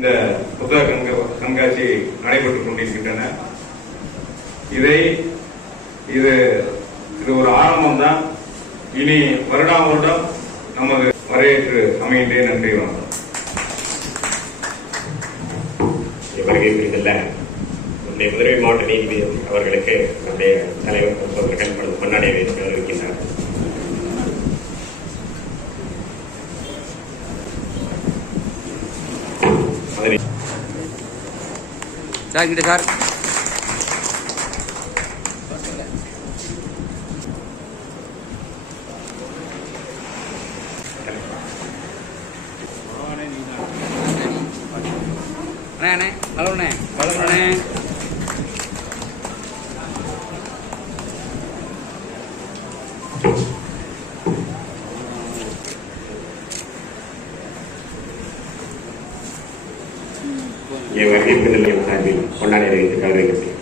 இந்த புத்தக கண்காட்சி நடைபெற்றுக் கொண்டிருக்கின்றன. இதை இது இது ஒரு ஆரம்பம் தான் இனி வருடா வருடம் நமது வரவேற்று அமைகின்றே நன்றி வணக்கம். வருகை புரிந்துள்ள நம்முடைய மதுரை மாவட்ட நீதிபதி அவர்களுக்கு நம்முடைய தலைவர் அவர்கள் வைத்து அறிவிக்கின்றார் மதுரை சார். இங்கிட்ட சார். அண்ணே அண்ணே ஹலோ அண்ணே. ஹலோ அண்ணே. எங்கள் வருகை சார்பில் கொண்டாடி அறிவித்து கௌரவிக்கிறேன்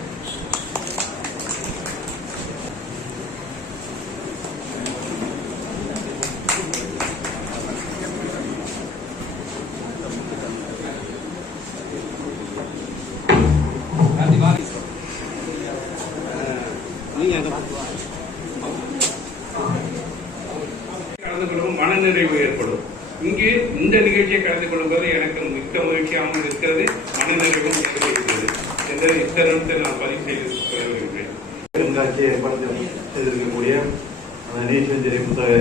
கலந்து கொள்ளும் மனநிறைவு ஏற்படும். இங்கே இந்த நிகழ்ச்சியை கலந்து கொள்ளும்போது எனக்கு மிக்க மகிழ்ச்சியாகவும் இருக்கிறது. கருத்து நான் பதிவு செய்து செய்திருக்கக்கூடிய நீட் புத்தக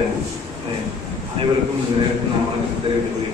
அனைவருக்கும் இந்த நேரத்தில் நான் வணக்கம் தெரிவித்துக்